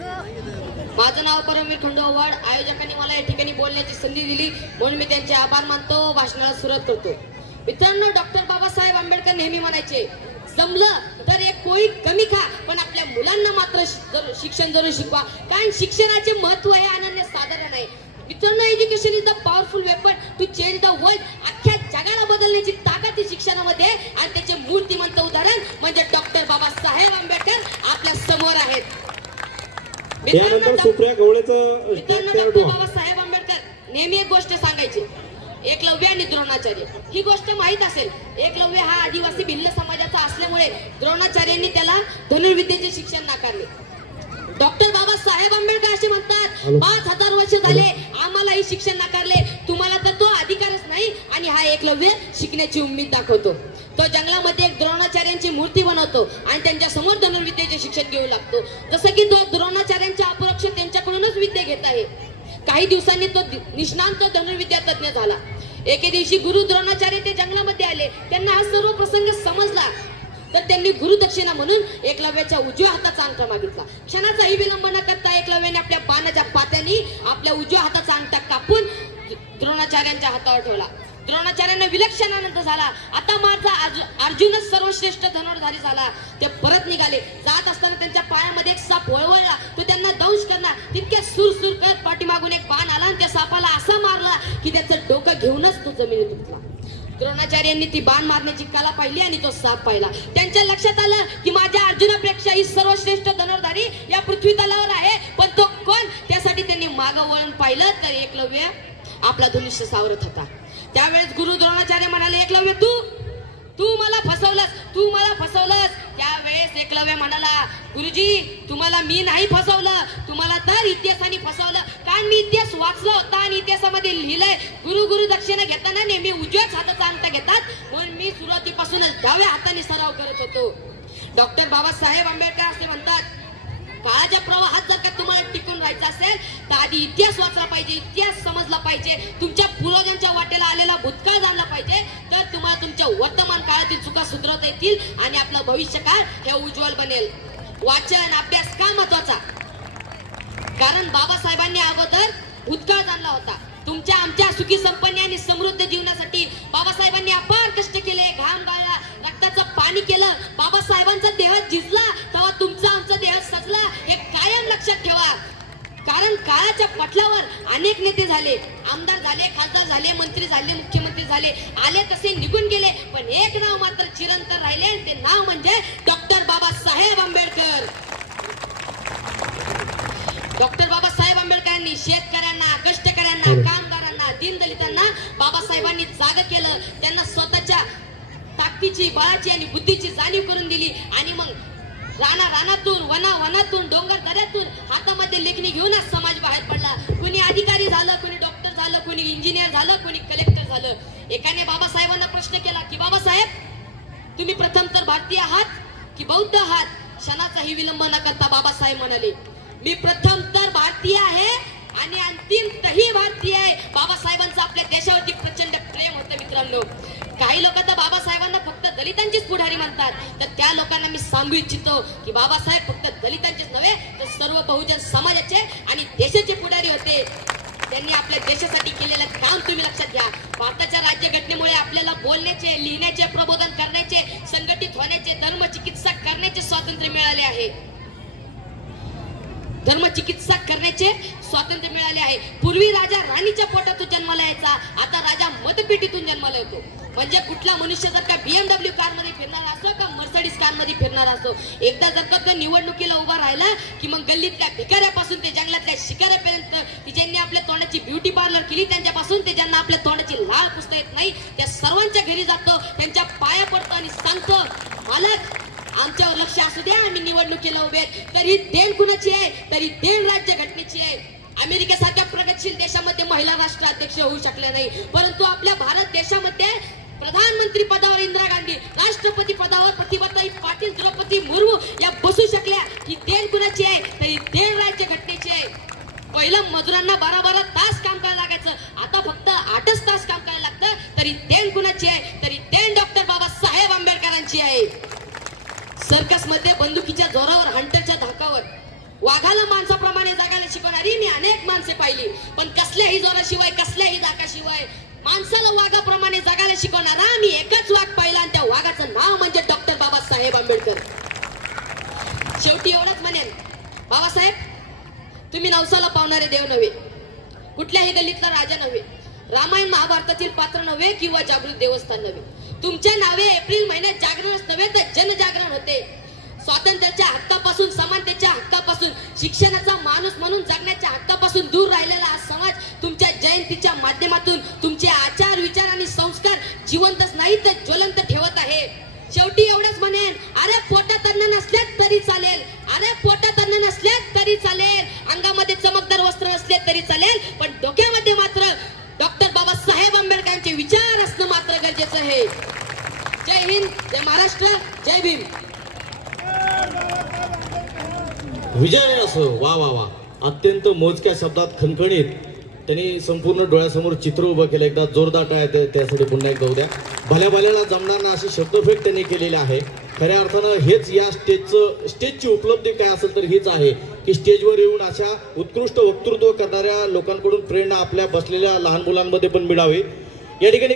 माझं नाव परमवीर खंडोवाड आयोजकांनी मला या ठिकाणी बोलण्याची संधी दिली. म्हणून मी त्यांचे आभार मानतो भाषणाला सुरुवात करतो. मित्रांनो डॉक्टर बाबासाहेब आंबेडकर नेहमी म्हणायचे जमलं तर एक कोळी कमी खा पण आपल्या मुलांना मात्र शिक्षण जरूर शिकवा. कारण शिक्षणाचे महत्त्व हे अनन्य साधारण आहे. मित्रांनो education is the powerful weapon to change the world अख्ख्या जगाला बदलण्याची ताकद ही शिक्षणामध्ये आहे. आणि त्याचे मूर्तिमंत उदाहरण म्हणजे डॉक्टर बाबासाहेब आंबेडकर आपल्यासमोर आहेत. यानंतर मित्रांनो, सुप्रिया गवळेचं बाबासाहेब आंबेडकर नेहमी एक गोष्ट सांगायची. एकलव्य आणि द्रोणाचार्य. ही गोष्ट माहीत असेल. एकलव्य हा आदिवासी भिल्ल समाजाचा असल्यामुळे द्रोणाचार्यांनी त्याला धनुर्विद्येचे शिक्षण नाकारले. डॉक्टर बाबासाहेब आंबेडकर असे म्हणतात. पाच हजार वर्ष झाले आम्हाला हे शिक्षण नाकारले. तुम्हाला तर तो अधिकारच नाही आणि हा एकलव्य शिकण्याची उमेद दाखवतो. तो जंगलामध्ये एक द्रोणाचार्यांची मूर्ती बनवतो आणि त्यांच्यासमोर धनुर्विद्येचे शिक्षण घेऊ लागतो. जसं की तो विद्या घेत आहे. काही दिवसांनी तो निष्णांत धनुर्विद्या तज्ञ झाला. एके दिवशी गुरु द्रोणाचार्य ते जंगलामध्ये आले. त्यांना हा सर्व प्रसंग समजला. तर त्यांनी गुरुदक्षिणा म्हणून एकलव्याच्या उजव्या हाताचा अंगठा मागितला. क्षणाचाही विलंब न करता एकलव्याने आपल्या बाणाच्या पात्यानी आपल्या उजव्या हाताचा अंगठा कापून द्रोणाचार्यांच्या हातावर ठेवला. द्रोणाचार्यांना विलक्षण आनंद झाला. आता माझा अर्जुनच सर्वश्रेष्ठ धनुर्धारी झाला. ते परत निघाले. जात असताना त्यांच्या पायामध्ये एक साप वळवळला. तो त्या सुर सुर करत पाठीमागून एक बाण आला आणि त्या सापाला असा मारला की त्याचं डोकं घेऊनच तो जमिनीत उठला. द्रोणाचार्यांनी ती बाण मारण्याची कला पाहिली आणि तो साप पाहिला. त्यांच्या लक्षात आलं की माझ्या अर्जुनापेक्षा ही सर्वश्रेष्ठ धनुर्धारी या पृथ्वी तलावर आहे पण तो कोण? त्यासाठी त्यांनी मागं वळून पाहिलं तर एकलव्य आपला धनुष्य सावरत होता. त्यावेळेस गुरु द्रोणाचार्य म्हणाले एकलव्य तू? तू मला फसवलंस तू मला फसवलंस. त्यावेळेस एकलव्य म्हणाला गुरुजी तुम्हाला मी नाही फसवलं तुम्हाला तर इतिहासाने फसवलं. कारण मी इतिहास वाचला होता आणि इतिहासामध्ये लिहिलंय. गुरु गुरु दक्षिणा घेताना नेहमी उजव्याच हाताचा अंत घेतात. म्हणून मी सुरुवातीपासूनच डाव्या हाताने सराव करत होतो. डॉक्टर बाबासाहेब आंबेडकर असे म्हणतात काळाच्या प्रवाहात जर का तुम्हाला टिकून राहायचं असेल तर आधी इतिहास वाचला पाहिजे इतिहास समजला पाहिजे. तुमच्या पूर्वजांच्या वाटेला आलेला भूतकाळ जाणला पाहिजे. तर तुम्हाला तुमच्या वर्तमान काळातील चुका सुधरवता येतील आणि आपलं भविष्यकाळ हे उज्ज्वल बनेल. वाचन अभ्यास का महत्त्वाचा? कारण बाबासाहेबांनी अगोदर भूतकाळ जाणला होता. तुमच्या आमच्या सुखी संपन्न आणि समृद्ध जीवनासाठी बाबासाहेबांनी अपार कष्ट केले. घाम गाळला रक्ताचं पाणी केलं. बाबासाहेबांचा देह झिजला तेव्हा तुमचा आमचा देह सजला. हे कायम लक्षात ठेवा. कारण काळाच्या पटलावर अनेक नेते झाले. आमदार झाले खासदार झाले मंत्री झाले मुख्यमंत्री झाले. आले तसे निघून गेले. पण एक नाव मात्र चिरंतर राहिले ते नाव म्हणजे डॉक्टर बाबासाहेब आंबेडकर. डॉक्टर बाबासाहेब आंबेडकरांनी शेतकऱ्यांना कष्टकऱ्यांना कामगारांना दीनदलितांना बाबासाहेबांनी जाग केलं. त्यांना स्वतःच्या ताकदीची बळाची आणि बुद्धीची जाणीव करून राणा रानातून वना वनातून डोंगर दऱ्यातून हातामध्ये लेखणी घेऊनच समाज बाहेर पडला. कुणी अधिकारी झालं कोणी डॉक्टर झालं कोणी इंजिनियर झालं कोणी कलेक्टर झालं. एकाने बाबासाहेबांना प्रश्न केला की बाबासाहेब तुम्ही प्रथम तर भारतीय आहात की बौद्ध आहात? क्षणाचाही विलंब न करता बाबासाहेब म्हणाले मी प्रथम तर भारतीय आहे आणि अंतिम तही भारतीय आहे. बाबासाहेबांचं आपल्या देशावरती प्रचंड प्रेम होतं मित्रांनो. काही लोक तर बाबासाहेब दलितांचीच पुढारी म्हणतात. तर त्या लोकांना मी सांगू इच्छितो की बाबासाहेब फक्त दलितांचेच नव्हे तर सर्व बहुजन समाजाचे आणि देशाचे पुढारी होते. त्यांनी आपल्या देशासाठी केलेलं काम तुम्ही लक्षात घ्या. भारताच्या राज्यघटनेमुळे आपल्याला बोलण्याचे लिहिण्याचे प्रबोधन करण्याचे संघटित होण्याचे धर्मचिकित्सा करण्याचे स्वातंत्र्य मिळाले आहे. धर्मचिकित्सा करण्याचे स्वातंत्र्य मिळाले आहे. पूर्वी राजा राणीच्या पोटातून जन्माला यायचा आता राजा मतपेटीतून जन्माला येतो म्हणजे कुठला मनुष्य जर का बीएमडब्ल्यू कारमध्ये फिरणार असो का मर्सडीज कारमध्ये फिरणार असो एकदा जर का तो निवडणुकीला उभा राहिला की मग गल्लीतल्या भिकाऱ्यापासून ते जंगलातल्या शिकाऱ्यापर्यंत की ज्यांनी आपल्या तोंडाची ब्युटी पार्लर केली त्यांच्यापासून ते ज्यांना आपल्या तोंडाची लाळ पुसता येत नाही त्या सर्वांच्या घरी जातो त्यांच्या पाया पडतो आणि सांगतो मालक आमच्यावर लक्ष असू द्या आम्ही निवडणुकीला उभे तरी देण कुणाची आहे? तरी देण राज्य घटनेची आहे. अमेरिकेसारख्या प्रगतशील देशामध्ये महिला राष्ट्राध्यक्ष होऊ शकल्या नाही. परंतु आपल्या भारत देशामध्ये प्रधानमंत्री पदावर इंदिरा गांधी राष्ट्रपती पदावर प्रतिभाताई पाटील द्रौपदी मुर्मू या बसू शकल्या. ही देण कुणाची आहे? तरी देण राज्य घटनेची आहे. पहिलं मजुरांना बारा बारा तास काम करायला लागायचं. आता फक्त आठच तास काम करायला लागतं. तरी देण कुणाची आहे तरी देण डॉक्टर बाबासाहेब आंबेडकरांची आहे सर्कसमध्ये बंदुकीच्या जोरावर हंटरच्या धाकावर. वाघाला माणसाप्रमाणे जगायला शिकवणारी मी अनेक माणसे पाहिली. पण कसल्याही जोराशिवाय कसल्याही धाकाशिवाय माणसाला वाघाप्रमाणे जगायला शिकवणारा मी एकच वाघ पाहिला आणि त्या वाघाचं नाव म्हणजे डॉक्टर बाबासाहेब आंबेडकर. शेवटी एवढंच म्हणेन. बाबासाहेब तुम्ही नवसाला पावणारे देव नव्हे. कुठल्याही गल्लीतला राजा नव्हे. रामायण महाभारतातील पात्र नव्हे किंवा जागृत देवस्थान नव्हे. तुमच्या नावे एप्रिल महिन्यात जागरणच नव्हे तर जनजागरण होते. स्वातंत्र्याच्या हक्कापासून समानतेच्या हक्कापासून शिक्षणाचा माणूस म्हणून जगण्याच्या हक्कापासून दूर राहिलेला हा समाज तुमच्या जयंतीच्या माध्यमातून तुमचे आचार विचार आणि संस्कार जिवंतच नाही तर ज्वलंत ठेवत आहे. शेवटी एवढंच म्हणेन अरे पोटात अन्न नसल्यात तरी चालेल. अरे पोटात अन्न नसल्यात तरी चालेल. अंगामध्ये चमकदार वस्त्र नसले तरी चालेल पण डोक्यामध्ये करायचं आहे. जय हिंद जय महाराष्ट्र जय भीम. विजय असो वा वा वा. अत्यंत मोजक्या शब्दात खणखणीत त्यांनी संपूर्ण डोळ्यासमोर चित्र उभं केलं. एकदा जोरदार टाळ्या त्यासाठी पुन्हा एकदा उद्या. भल्या भल्याला जमणार ना अशी शब्दफेक त्यांनी केलेली आहे. खऱ्या अर्थानं हेच या स्टेजचं स्टेजची उपलब्धी काय असेल तर हीच आहे की स्टेजवर येऊन अशा उत्कृष्ट वक्तृत्व करणाऱ्या लोकांकडून प्रेरणा आपल्या बसलेल्या लहान मुलांमध्ये पण मिळावी. या ठिकाणी